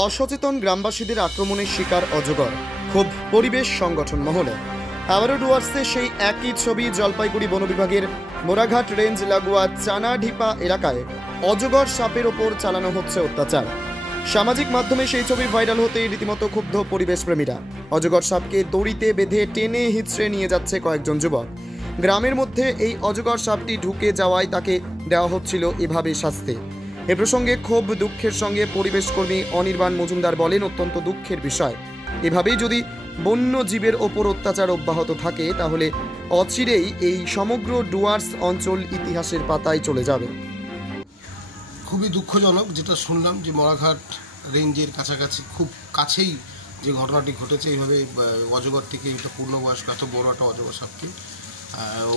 অসচেতন গ্রামবাসীদের আক্রমণের শিকার অজগর, খুব পরিবেশ সংগঠন মহলে। আবারও ডুয়ার্সে সেই একই ছবি। জলপাইগুড়ি বন বিভাগের মোরাঘাট রেঞ্জ লাগোয়া চানাঢিপা এলাকায় অজগর সাপের ওপর চালানো হচ্ছে অত্যাচার। সামাজিক মাধ্যমে সেই ছবি ভাইরাল হতে রীতিমতো ক্ষুব্ধ পরিবেশ প্রেমীরা। অজগর সাপকে দড়িতে বেঁধে টেনে হিঁচড়ে নিয়ে যাচ্ছে কয়েকজন যুবক। গ্রামের মধ্যে এই অজগর সাপটি ঢুকে যাওয়ায় তাকে দেওয়া হচ্ছিল এভাবে শাস্তি। এ প্রসঙ্গে ক্ষোভ দুঃখের সঙ্গে পরিবেশকর্মী অনির্বাণ মজুমদার বলেন, অত্যন্ত দুঃখের বিষয়। এভাবেই যদি বন্য জীবের ওপর অত্যাচার অব্যাহত থাকে তাহলে অচিরেই এই সমগ্র ডুয়ার্স অঞ্চল ইতিহাসের পাতায় চলে যাবে। খুবই দুঃখজনক যেটা শুনলাম যে মোরাঘাট রেঞ্জের কাছাকাছি খুব কাছেই যে ঘটনাটি ঘটেছে। এইভাবে অজগর থেকে এটা পূর্ণবয়স্ক এত বড় একটা অজগর সাপকে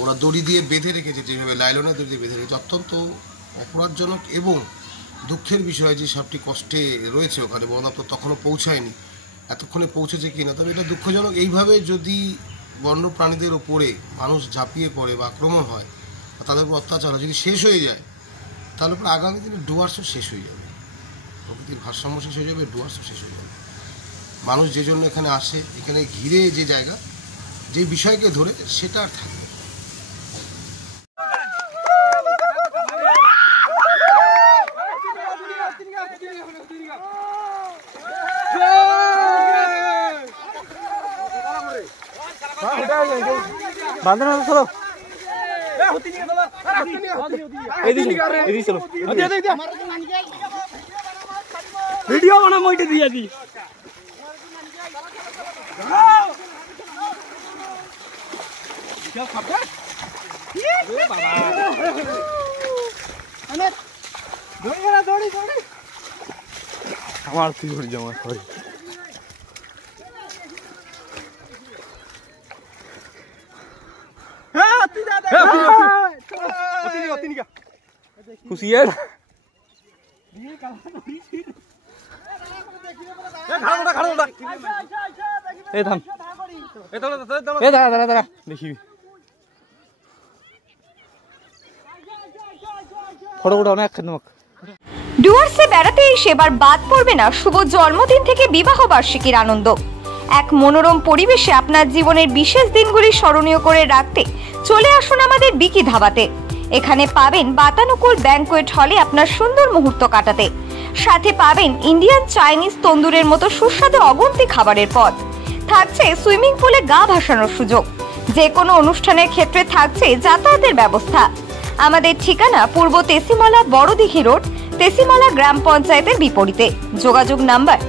ওরা দড়ি দিয়ে বেঁধে রেখেছে, যেভাবে লাইলনের দড়ি দিয়ে বেঁধে রেখেছে, অত্যন্ত অপরাধজনক এবং দুঃখের বিষয় যে সাপটি কষ্টে রয়েছে ওখানে। বন দপ্তর তখনও পৌঁছায়নি, এতক্ষণে পৌঁছেছে কিনা, তবে এটা দুঃখজনক। এইভাবে যদি বন্য প্রাণীদের ওপরে মানুষ ঝাঁপিয়ে পড়ে বা আক্রমণ হয় বা তাদের উপর অত্যাচার হয়, যদি শেষ হয়ে যায় তাহলে পরে আগামী দিনে ডুয়ার্সও শেষ হয়ে যাবে, প্রকৃতির ভারসাম্য শেষ হয়ে যাবে, ডুয়ার্সও শেষ হয়ে যাবে। মানুষ যে জন্য এখানে আসে, এখানে ঘিরে যে জায়গা, যে বিষয়কে ধরে, সেটা আর থাকবে। ভিডিও বানা মইটা দিয়া দি আমার তুই ঘুরে যাওয়া সরি খুশিয়ার দেখিবি ফটো ফটো অনেক ডুয়ার্সে বেড়াতে এসে এবার বাদ পড়বে না শুভ জন্মদিন থেকে বিবাহ বার্ষিকীর আনন্দ। এক মনোরম পরিবেশে আপনার জীবনের বিশেষ দিনগুলি স্মরণীয় করে রাখতে চলে আসুন আমাদের বিকি ধাবাতে। এখানে পাবেন বাতানুকূল ব্যাংকোয়েট হলে আপনার সুন্দর মুহূর্ত কাটাতে, সাথে পাবেন ইন্ডিয়ান, চাইনিজ, তন্দুরের মতো সুস্বাদু অগুন্তি খাবারের পদ। থাকছে সুইমিং পুলে গা ভাসানোর সুযোগ। যে কোনো অনুষ্ঠানের ক্ষেত্রে থাকছে যাতায়াতের ব্যবস্থা। আমাদের ঠিকানা পূর্ব তেসিমলা বড়দিঘি রোড, তেসিমলা গ্রাম পঞ্চায়েতের বিপরীতে। যোগাযোগ নাম্বার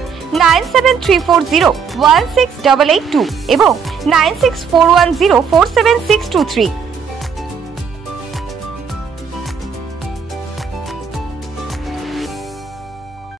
9734016882 এবং 9641047623।